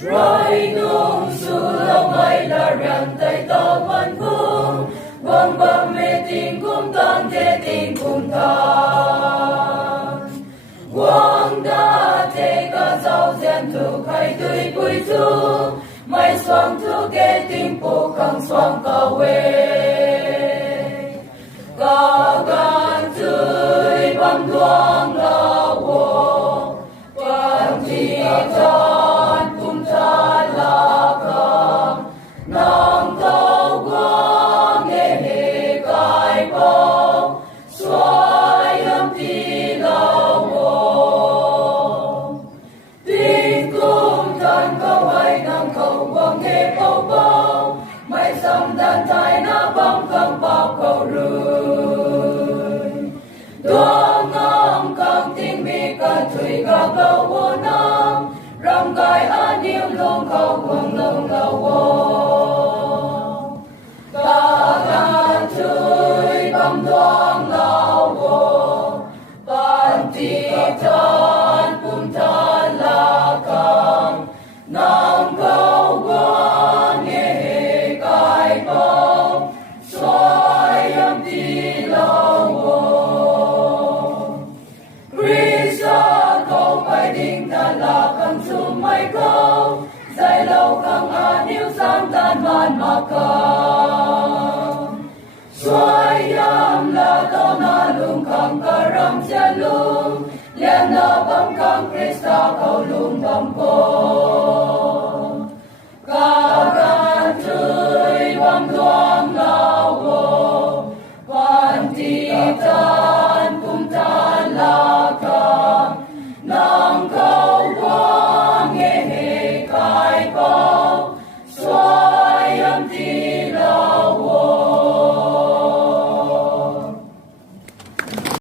Rồi nung su lâu mai là rằng tay tao văn cung vang vang mê tình cung tăng thế tình cung tăng quang đã thế cả giáo diện thu khai tươi bùi thu mai xoang thu kê tình bộ khang xoang cao quê cả gan tươi băng đoan là wo quan chi chan cung chan là khang nang cao quang nghe hề cài bông xoay âm ti lao wo tình cung chan cao hay nang cầu quang nghe bao bao mai sông đàn thái na băng khang bao cầu rơi đoan ngang càng tình mi cả thủy cả cầu vô nam rong gai an yêu long cầu quang long lao wo cả đàn thủy băng đoan lao wo ban ti chan cung chan la càng nam cầu quang nghe cài bông xoay âm ti lao wo Krista cầu bài đinh đàn là khang chung mai câu dài lâu khang an yêu sang tan man mà khang xoay âm là tao na lung khang cả ram cha lung liền na băng khang Krista cầu lung băng cô cả gan tươi băng đoan